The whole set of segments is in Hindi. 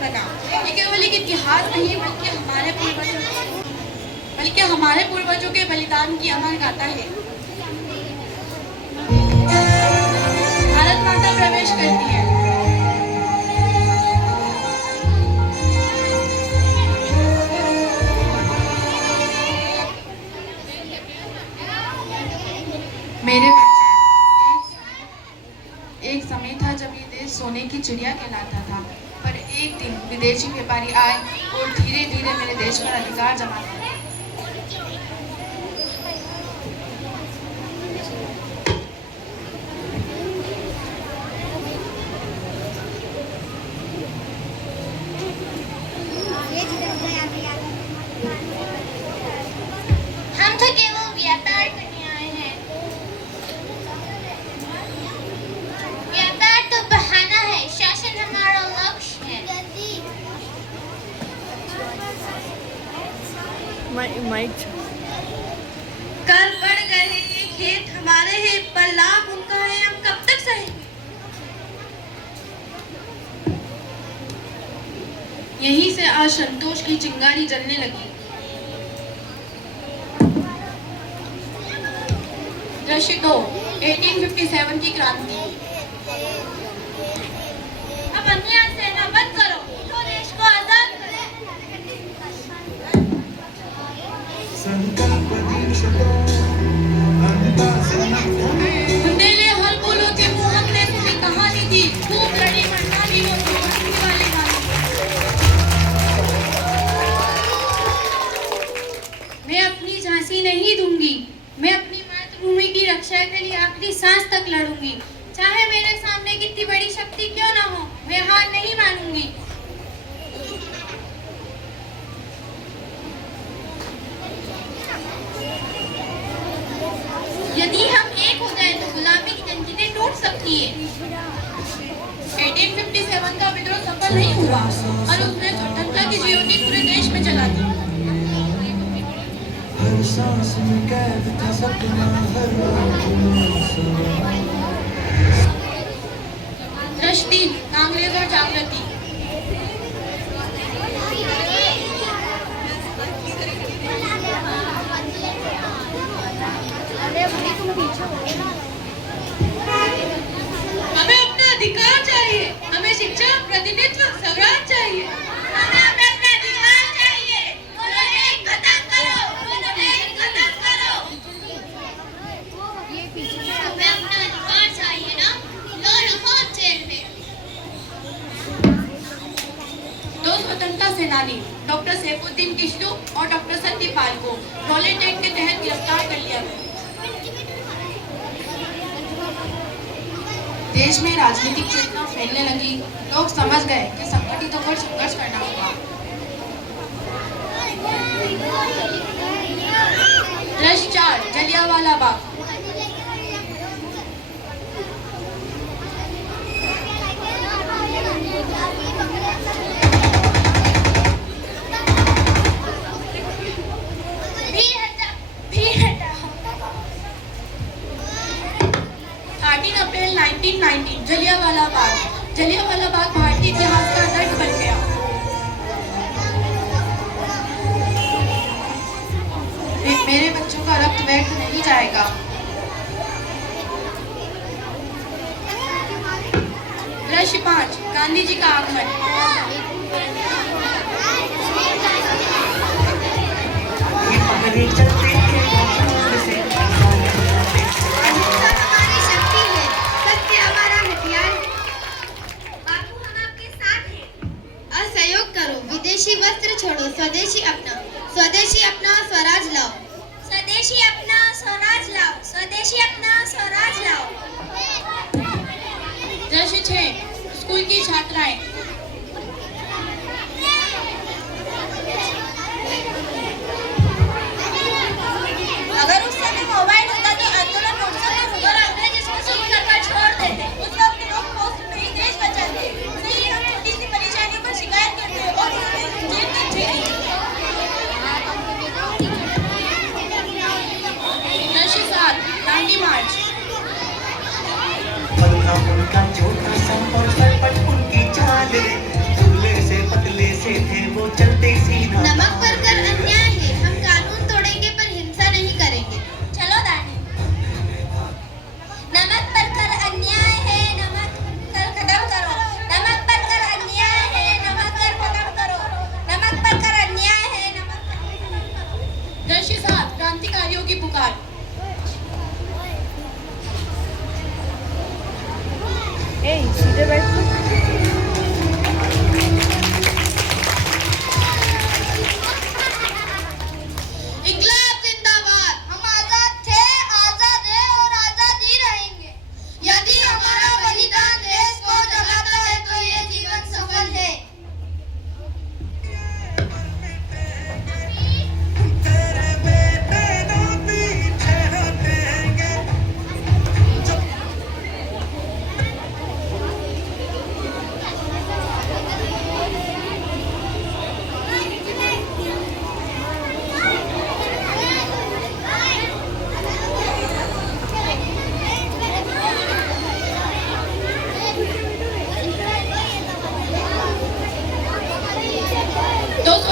बना। ये केवल एक इतिहास नहीं बल्कि हमारे पूर्वजों के बलिदान की अमर गाथा है। भारत माता प्रवेश करती है। मेरे बच्चे, एक समय था जब ये देश सोने की चिड़िया कहलाता था, पर एक दिन विदेशी व्यापारी आए और धीरे धीरे मेरे देश पर अधिकार जमाने लगे। हम तो केवल व्यापार करने आए हैं। व्यापार तो बहाना है, शासन हमारा लक्ष्य है। कर बढ़ गए, ये खेत हमारे हैं, पर लाभ उनका है, हम कब तक सहेंगे? यहीं से असंतोष की चिंगारी जलने लगी। दृश्य 2, 1857 की क्रांति। अब अन्याय सेना बंद करो, तो देश को आजाद करो। बुंदेले हल बोलो के मुंह हमने तुम्हें कहानी दी, खूब लड़ी मर्दानी हो तो मस्ती वाले गाने। मैं अपनी झांसी नहीं दूंगी, मैं अपनी मातृभूमि की रक्षा के लिए आखिरी सांस तक लड़ूंगी, चाहे मेरे सामने कितनी बड़ी शक्ति क्यों ना हो, मैं हार नहीं मानूंगी। यदि हम एक हो जाए तो गुलामी की जंजीरें टूट सकती है। 1857 का विद्रोह सफल नहीं हुआ और उसने स्वतंत्रता की ज्योति पूरे देश में जला दी। दृश्य 3, कांग्रेस और जागृति। हमें अपना अधिकार चाहिए, हमें शिक्षा, प्रतिनिधित्व, स्वराज चाहिए। हमें अपना अधिकार चाहिए। बोलो एक खत्म करो, बोलो एक खत्म करो। हमें अपना अधिकार चाहिए ना, लो रहो जेल में। दो स्वतंत्रता सेनानी डॉक्टर सैफुद्दीन किशलू और डॉक्टर सत्यपाल को रॉलेट एक्ट के तहत गिरफ्तार कर लिया गया। देश में राजनीतिक चेतना फैलने लगी, लोग समझ गए कि संगठित होकर संघर्ष करना होगा। दृश्य 4, जलियांवाला बाग। भीड़ हटाओ। 13 अप्रैल 1919, जलियांवाला बाग। जलियांवाला बाग भारतीय इतिहास का दर्द बन गया। मेरे बच्चों का रक्त व्यर्थ नहीं जाएगा। दृश्य 5, गांधी जी का आगमन। हमारी शक्ति है, सत्य हमारा हथियार है। बापू हम आपके साथ हैं। असहयोग करो, विदेशी वस्त्र छोड़ो, स्वदेशी अपनाओ, स्वदेशी अपनाओ, स्वराज लाओ। स्वदेशी अपना स्वराज लाओ, स्वदेशी अपना स्वराज लाओ। दृश्य 6, स्कूल की छात्राएं। अगर उस समय मोबाइल होता तो आंदोलन व्हाट्सएप पर होगा, अंग्रेज इसको शुरू करना छोड़ देते। उस वक्त लोग पोस्ट में ही देश बचाते। नहीं, हम छोटी सी परेशानियों पर शिकायत करते और जेल तक झेली। दृश्य 7, दांडी मार्च। उनका जोधा सा और सरपट उनकी चाल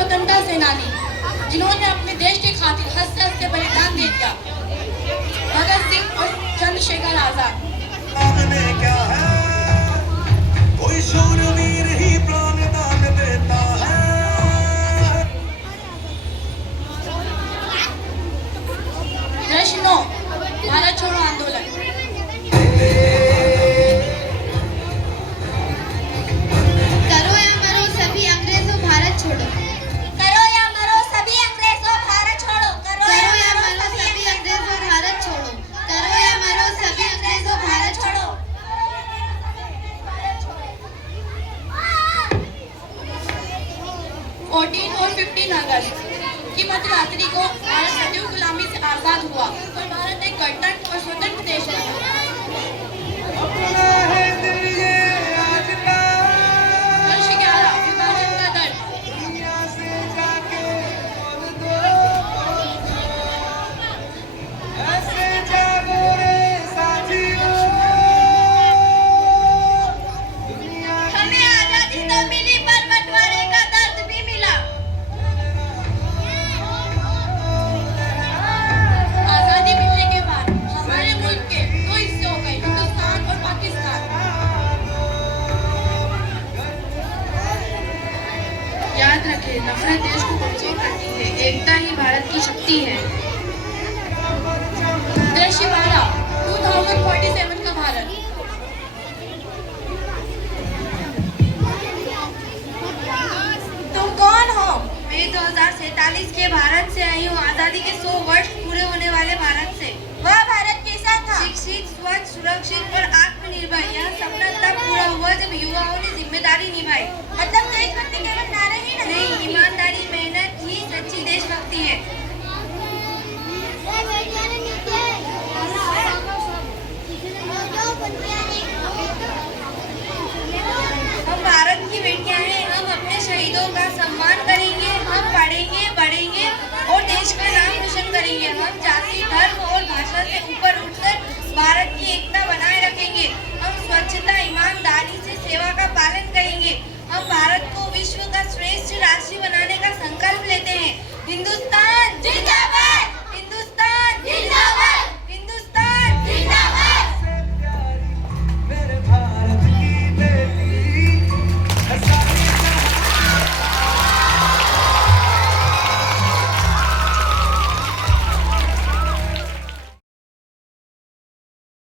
स्वतंत्रता सेनानी जिन्होंने अपने देश की खातिर हंसते हंसते बलिदान दे दिया, भगत सिंह और चंद्रशेखर आजाद। सामने क्या है, कोई शूरवीर ही प्राण दान देता है। प्रश्न 9, भारत छोड़ो आंदोलन। करो या मरो सभी अंग्रेजों भारत छोड़ो। करो या मरो सभी अंग्रेजों भारत छोड़ो। करो या मरो सभी अंग्रेजों भारत छोड़ो। करो या मरो सभी अंग्रेजों भारत छोड़ो। 14 और 15 अगस्त की मध्यरात्रि को भारत सदैव गुलामी से आजाद हुआ और भारत एक गणतंत्र और स्वतंत्र देश बना। अपना है दिल ये आज का, वर्ष 11, विभाजन का दर्द। दुनिया से जाके बोल दो, ऐसे जागो रे साथियों। दुनिया हमें आजादी तो मिली पर बंटवारे का दर्द भी मिला। आजादी मिलने के बाद हमारे मुल्क के 2 हिस्से हो गए, हिंदुस्तान और पाकिस्तान। याद रखें, नफरत देश को कमजोर करती है, एकता ही भारत की शक्ति है। दृश्य 12, 2047 का भारत। तुम कौन हो? मैं 2047 के भारत से आई हूँ, आजादी के 100 वर्ष पूरे होने वाले भारत से। वह भारत कैसा था? शिक्षित, स्वच्छ, सुरक्षित और आत्मनिर्भर। यह सपना तब पूरा हुआ जब युवाओं ने जिम्मेदारी निभाई। मतलब देशभक्ति केवल नारे ही नहीं। नहीं, ईमानदारी, मेहनत ही सच्ची देशभक्ति है। हम भारत की बेटियां हैं, हम अपने शहीदों का सम्मान करेंगे, हम पढ़ेंगे, बढ़ेंगे और देश का नाम रोशन करेंगे। हम जाति, धर्म और भाषा से ऊपर उठकर भारत की एकता बनाए रखेंगे। हम स्वच्छता, ईमानदारी से सेवा का पालन करेंगे। हम भारत को विश्व का